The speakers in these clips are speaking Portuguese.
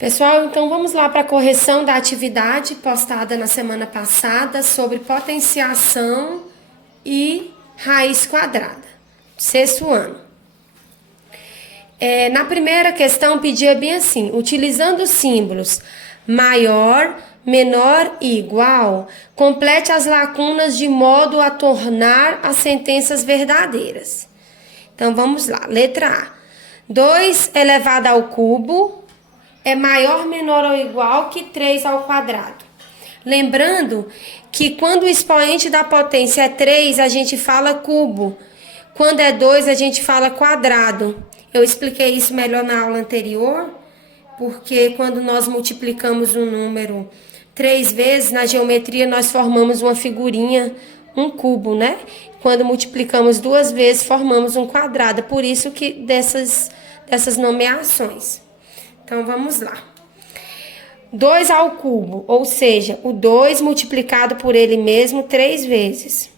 Pessoal, então vamos lá para a correção da atividade postada na semana passada sobre potenciação e raiz quadrada, sexto ano. Na primeira questão pedia bem assim, utilizando os símbolos maior, menor e igual, complete as lacunas de modo a tornar as sentenças verdadeiras. Então vamos lá, letra A. 2 elevado ao cubo é maior, menor ou igual que 3 ao quadrado. Lembrando que quando o expoente da potência é 3, a gente fala cubo. Quando é 2, a gente fala quadrado. Eu expliquei isso melhor na aula anterior, porque quando nós multiplicamos um número 3 vezes, na geometria nós formamos uma figurinha, um cubo, né? Quando multiplicamos 2 vezes, formamos um quadrado. Por isso que dessas nomeações. Então, vamos lá. 2 ao cubo, ou seja, o 2 multiplicado por ele mesmo 3 vezes.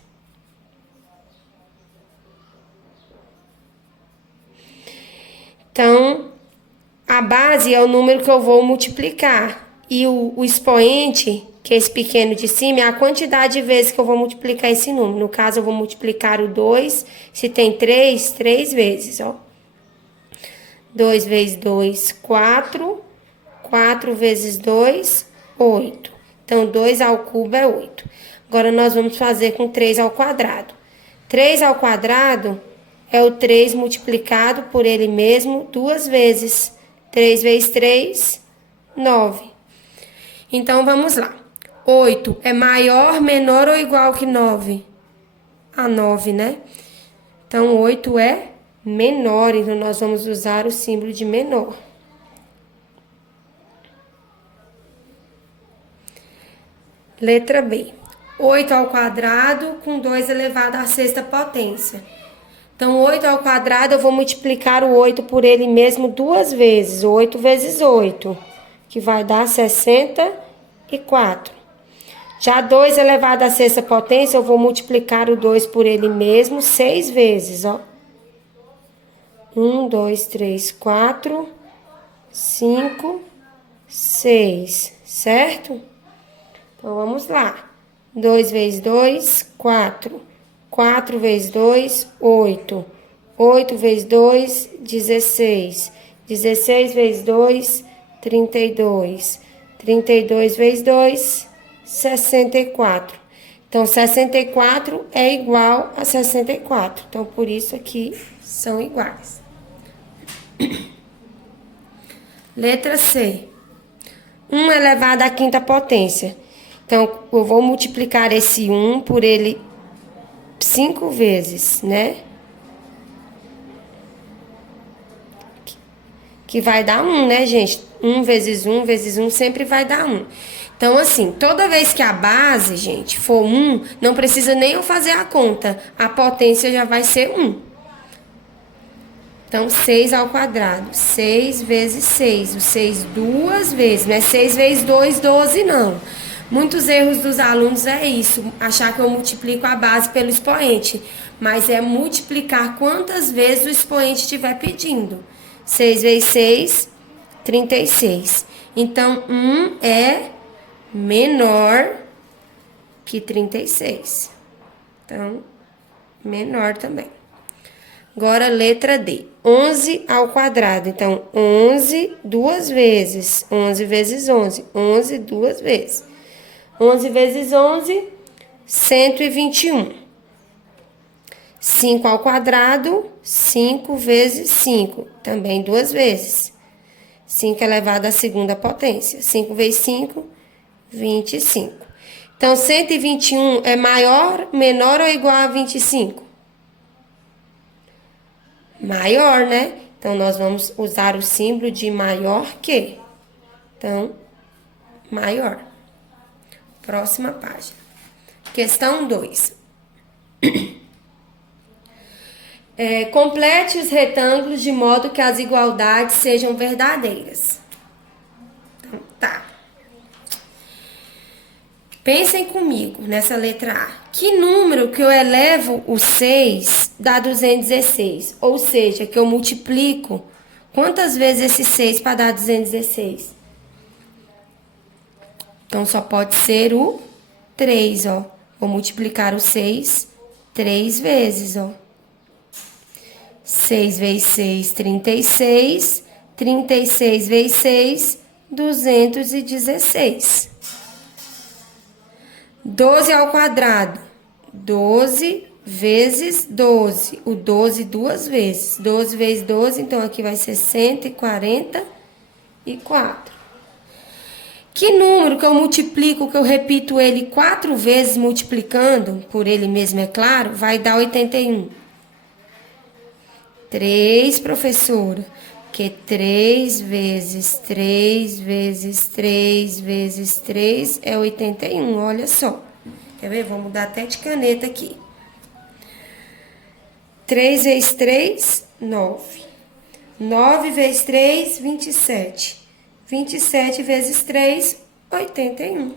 Então, a base é o número que eu vou multiplicar. E o expoente, que é esse pequeno de cima, é a quantidade de vezes que eu vou multiplicar esse número. No caso, eu vou multiplicar o 2, se tem 3, 3 vezes, ó. 2 vezes 2, 4. 4 vezes 2, 8. Então, 2 ao cubo é 8. Agora, nós vamos fazer com 3 ao quadrado. 3 ao quadrado é o 3 multiplicado por ele mesmo 2 vezes. 3 vezes 3, 9. Então, vamos lá. 8 é maior, menor ou igual que 9? A 9, né? Então, 8 é menor, então nós vamos usar o símbolo de menor. Letra B. 8 ao quadrado com 2 elevado à sexta potência. Então, 8 ao quadrado, eu vou multiplicar o 8 por ele mesmo 2 vezes. 8 vezes 8, que vai dar 64. Já 2 elevado à sexta potência, eu vou multiplicar o 2 por ele mesmo 6 vezes, ó. 1, 2, 3, 4, 5, 6, certo? Então, vamos lá. 2 vezes 2, 4. 4 vezes 2, 8. 8 vezes 2, 16. 16 vezes 2, 32. 32 vezes 2, 64. Então, 64 é igual a 64. Então, por isso aqui são iguais. Letra C. 1 elevado à quinta potência. Então, eu vou multiplicar esse 1 por ele 5 vezes, né? Que vai dar 1, né, gente? 1 vezes 1 vezes 1 sempre vai dar 1. Então, assim, toda vez que a base, gente, for 1, não precisa nem eu fazer a conta. A potência já vai ser 1. Então, 6 ao quadrado. 6 vezes 6. O 6 duas vezes, não é 6 vezes 2, 12, não. Muitos erros dos alunos é isso, achar que eu multiplico a base pelo expoente. Mas é multiplicar quantas vezes o expoente estiver pedindo. 6 vezes 6, 36. Então, 1 é menor que 36. Então, menor também. Agora, letra D. 11 ao quadrado. Então, 11 duas vezes. 11 vezes 11. 11 duas vezes. 11 vezes 11, 121. 5 ao quadrado, 5 vezes 5. Também duas vezes. 5 elevado à segunda potência. 5 vezes 5, 25. Então, 121 é maior, menor ou igual a 25? Maior, né? Então, nós vamos usar o símbolo de maior que. Então, maior. Próxima página. Questão 2. Complete os retângulos de modo que as igualdades sejam verdadeiras. Então, tá. Pensem comigo nessa letra A. Que número que eu elevo o 6 dá 216? Ou seja, que eu multiplico quantas vezes esse 6 para dar 216? Então, só pode ser o 3, ó. Vou multiplicar o 6 3 vezes, ó. 6 vezes 6, 36. 36 vezes 6, 216. 12 ao quadrado. 12 vezes 12. O 12 duas vezes. 12 vezes 12, então aqui vai ser 144. Que número que eu multiplico, que eu repito ele 4 vezes multiplicando, por ele mesmo, é claro, vai dar 81. 3, professora. Porque 3 vezes 3 vezes 3 vezes 3 é 81, olha só. Quer ver? Vou mudar até de caneta aqui. 3 vezes 3, 9. 9 vezes 3, 27. 27 vezes 3, 81.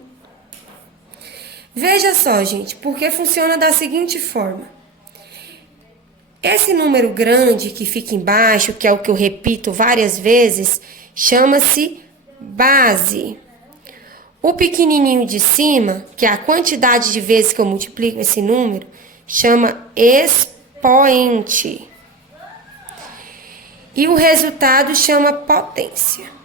Veja só, gente, porque funciona da seguinte forma. Esse número grande que fica embaixo, que é o que eu repito várias vezes, chama-se base. O pequenininho de cima, que é a quantidade de vezes que eu multiplico esse número, chama expoente. E o resultado chama potência.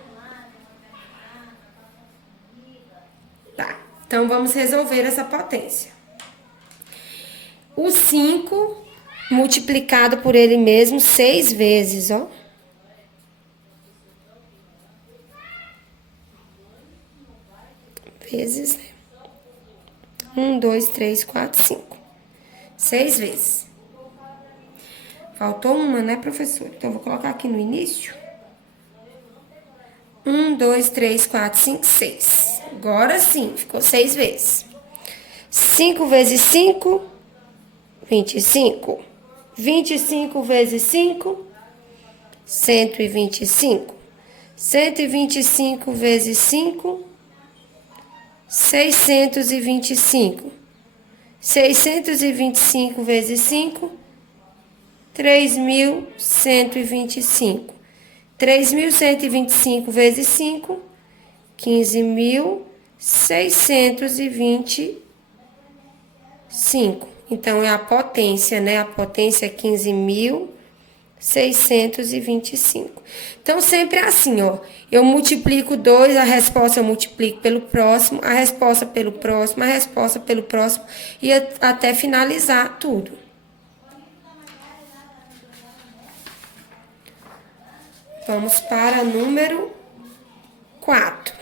Tá, então vamos resolver essa potência. O 5 multiplicado por ele mesmo 6 vezes, ó. Vezes, né? 1, 2, 3, 4, 5. 6 vezes. Faltou uma, né, professora? Então, eu vou colocar aqui no início. 1, 2, 3, 4, 5, 6. Agora sim, ficou 6 vezes. 5 vezes 5, 25. 25 vezes 5, 125. 125 vezes 5, 625. 625 vezes 5, 3.125. 3.125 vezes 5, 15.625. Então, é a potência, né? A potência é 15.625. Então, sempre é assim, ó. Eu multiplico 2, a resposta eu multiplico pelo próximo, a resposta pelo próximo, a resposta pelo próximo, e até finalizar tudo. Vamos para número 4.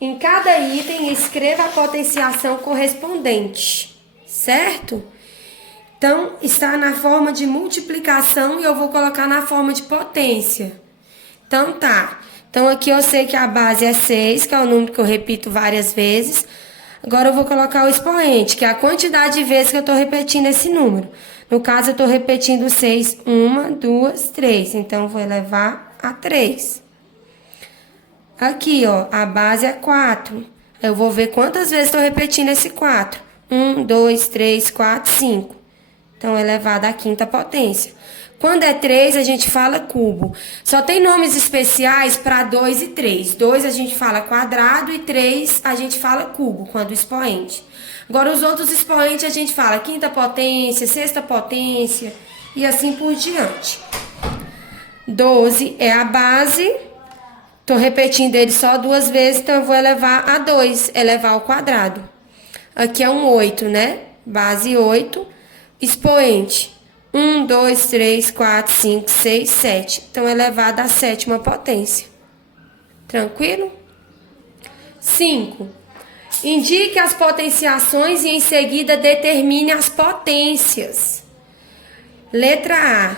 Em cada item, escreva a potenciação correspondente, certo? Então, está na forma de multiplicação e eu vou colocar na forma de potência. Então, tá. Então, aqui eu sei que a base é 6, que é o número que eu repito várias vezes. Agora, eu vou colocar o expoente, que é a quantidade de vezes que eu estou repetindo esse número. No caso, eu estou repetindo 6, 1, 2, 3. Então, vou elevar a 3. Aqui, ó, a base é 4. Eu vou ver quantas vezes estou repetindo esse 4. 1, 2, 3, 4, 5. Então, elevado à quinta potência. Quando é 3, a gente fala cubo. Só tem nomes especiais para 2 e 3. 2 a gente fala quadrado e 3 a gente fala cubo, quando expoente. Agora, os outros expoentes a gente fala quinta potência, sexta potência e assim por diante. 12 é a base. Tô repetindo ele só 2 vezes, então eu vou elevar a 2, elevar ao quadrado. Aqui é um 8, né? Base 8, expoente 1, 2, 3, 4, 5, 6, 7. Então, elevado à sétima potência. Tranquilo? 5. Indique as potenciações e em seguida determine as potências. Letra A.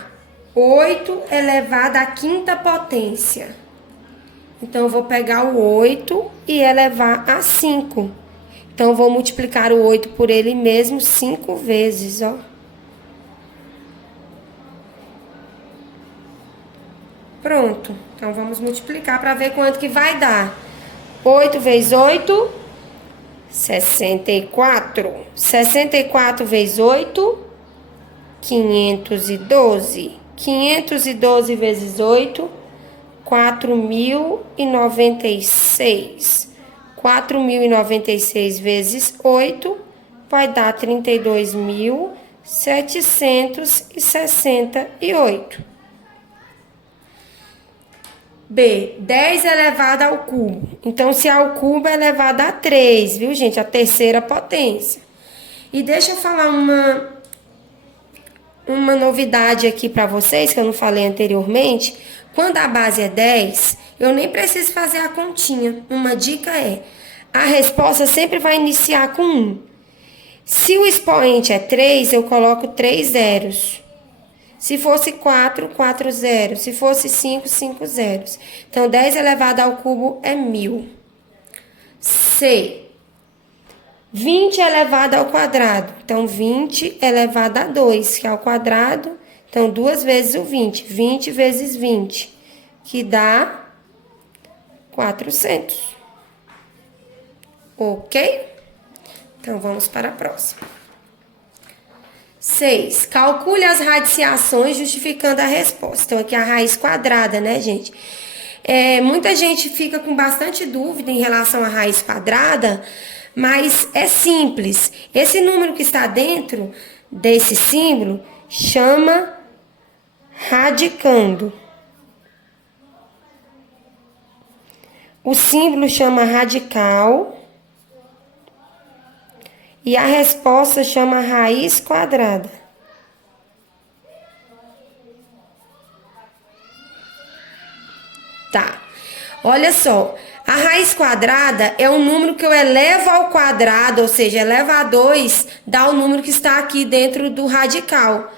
8 elevado à quinta potência. Então, eu vou pegar o 8 e elevar a 5. Então, eu vou multiplicar o 8 por ele mesmo 5 vezes, ó. Pronto. Então, vamos multiplicar para ver quanto que vai dar. 8 vezes 8, 64. 64 vezes 8, 512. 512 vezes 8, 4.096. 4.096 vezes 8 vai dar 32.768. B, 10 elevado ao cubo. Então, se ao cubo é elevado a 3, viu, gente? A terceira potência. E deixa eu falar uma novidade aqui para vocês, que eu não falei anteriormente. Quando a base é 10, eu nem preciso fazer a continha. Uma dica é, a resposta sempre vai iniciar com 1. Se o expoente é 3, eu coloco 3 zeros. Se fosse 4, 4 zeros. Se fosse 5, 5 zeros. Então, 10 elevado ao cubo é 1.000. C. 20 elevado ao quadrado. Então, 20 elevado a 2, que é ao quadrado. Então, 2 vezes o 20. 20 vezes 20, que dá 400. Ok? Então, vamos para a próxima. 6. Calcule as radiciações justificando a resposta. Então, aqui a raiz quadrada, né, gente? Muita gente fica com bastante dúvida em relação à raiz quadrada, mas é simples. Esse número que está dentro desse símbolo chama radicando. O símbolo chama radical e a resposta chama raiz quadrada. Tá. Olha só, a raiz quadrada é um número que eu elevo ao quadrado, ou seja, elevo a 2, dá o número que está aqui dentro do radical.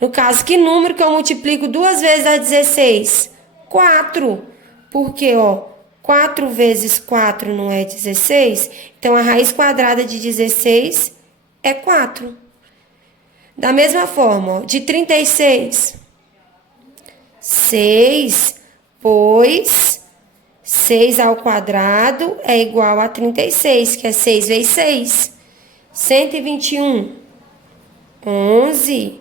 No caso, que número que eu multiplico 2 vezes a 16? 4. Porque, 4 vezes 4 não é 16? Então, a raiz quadrada de 16 é 4. Da mesma forma, de 36, 6, pois 6 ao quadrado é igual a 36, que é 6 vezes 6. 121, 11,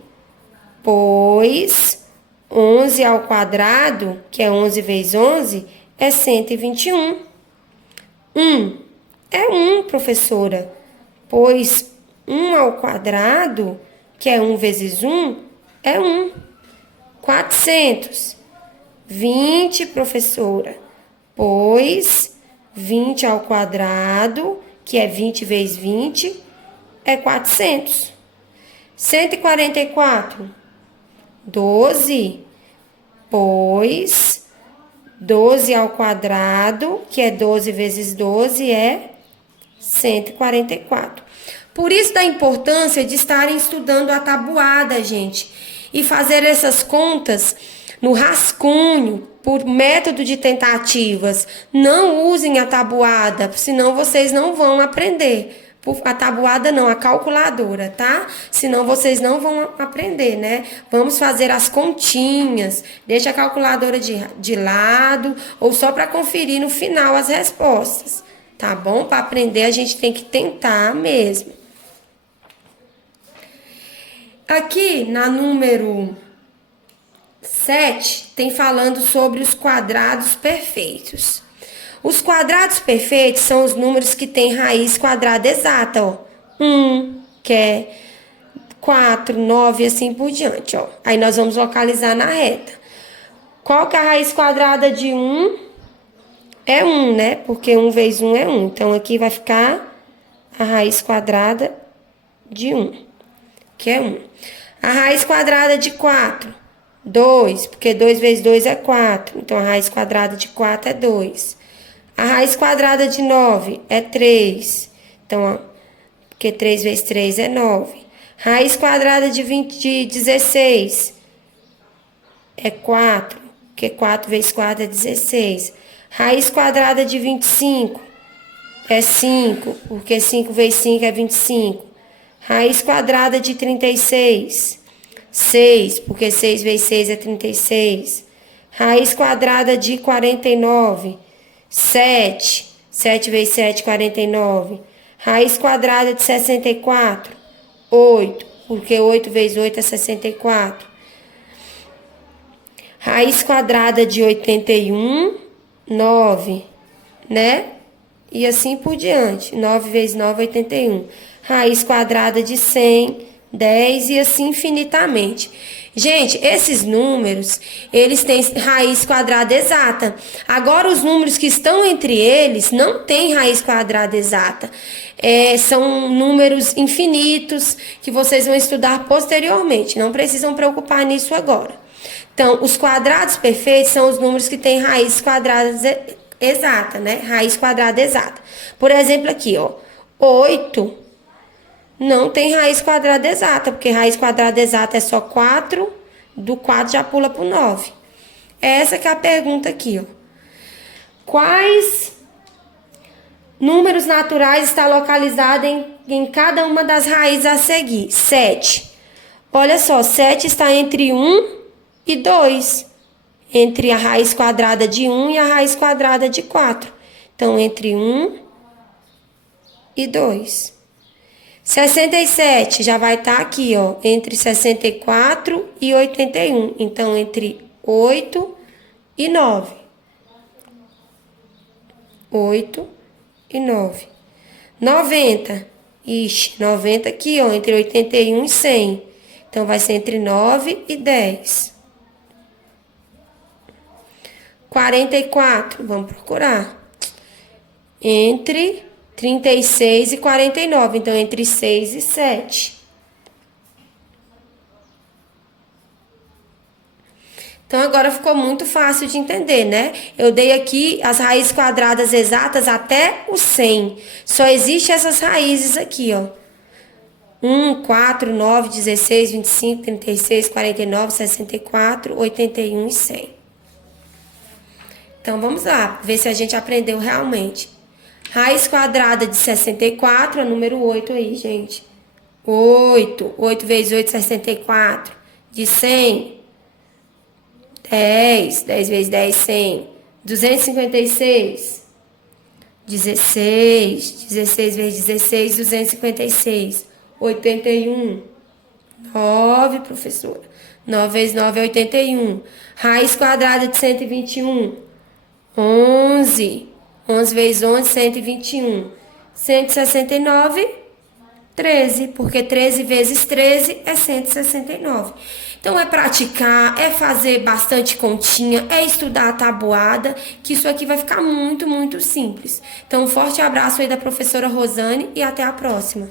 pois 11 ao quadrado, que é 11 vezes 11, é 121. 1 é 1, professora, pois 1 ao quadrado, que é 1 vezes 1, é 1. 400. 20, professora, pois 20 ao quadrado, que é 20 vezes 20, é 400. 144. 12, pois 12 ao quadrado, que é 12 vezes 12, é 144. Por isso da importância de estarem estudando a tabuada, gente, e fazer essas contas no rascunho, por método de tentativas. Não usem a tabuada, senão vocês não vão aprender. A tabuada não, a calculadora, tá? Senão vocês não vão aprender, né? Vamos fazer as continhas. Deixa a calculadora de lado ou só para conferir no final as respostas, tá bom? Para aprender a gente tem que tentar mesmo. Aqui na número 7 tem falando sobre os quadrados perfeitos. Os quadrados perfeitos são os números que têm raiz quadrada exata, 1, que é 4, 9 e assim por diante, Aí nós vamos localizar na reta. Qual que é a raiz quadrada de 1? É 1, né? Porque 1 vezes 1 é 1. Então, aqui vai ficar a raiz quadrada de 1, que é 1. A raiz quadrada de 4, 2, porque 2 vezes 2 é 4. Então, a raiz quadrada de 4 é 2. A raiz quadrada de 9 é 3. Então, porque 3 vezes 3 é 9. Raiz quadrada de 16 é 4. Porque 4 vezes 4 é 16. Raiz quadrada de 25 é 5. Porque 5 vezes 5 é 25. Raiz quadrada de 36, 6. Porque 6 vezes 6 é 36. Raiz quadrada de 49, 7. 7 vezes 7, 49. Raiz quadrada de 64, 8. Porque 8 vezes 8 é 64. Raiz quadrada de 81, 9, né? E assim por diante. 9 vezes 9, 81. Raiz quadrada de 100, 10 e assim infinitamente. Gente, esses números, eles têm raiz quadrada exata. Agora, os números que estão entre eles não têm raiz quadrada exata. São números infinitos que vocês vão estudar posteriormente. Não precisam preocupar nisso agora. Então, os quadrados perfeitos são os números que têm raiz quadrada exata, né? Raiz quadrada exata. Por exemplo, aqui, ó, 8 não tem raiz quadrada exata, porque raiz quadrada exata é só 4, do 4 já pula para o 9. Essa que é a pergunta aqui, ó. Quais números naturais está localizado em cada uma das raízes a seguir? 7. Olha só, 7 está entre 1 e 2. Entre a raiz quadrada de 1 e a raiz quadrada de 4. Então, entre 1 e 2. 67 já vai estar aqui, ó, entre 64 e 81. Então, entre 8 e 9. 8 e 9. 90. Ixi, 90 aqui, ó, entre 81 e 100. Então, vai ser entre 9 e 10. 44, vamos procurar. Entre 36 e 49, então entre 6 e 7. Então, agora ficou muito fácil de entender, né? Eu dei aqui as raízes quadradas exatas até o 100. Só existem essas raízes aqui, ó. 1, 4, 9, 16, 25, 36, 49, 64, 81 e 100. Então, vamos lá, ver se a gente aprendeu realmente. Raiz quadrada de 64, é o número 8 aí, gente. 8. 8 vezes 8, 64. De 100, 10. 10 vezes 10, 100. 256. 16. 16 vezes 16, 256. 81. 9, professora. 9 vezes 9 é 81. Raiz quadrada de 121. 11. 11 vezes 11, 121. 169, 13. Porque 13 vezes 13 é 169. Então, é praticar, é fazer bastante continha, é estudar a tabuada, que isso aqui vai ficar muito, muito simples. Então, um forte abraço aí da professora Rosane e até a próxima.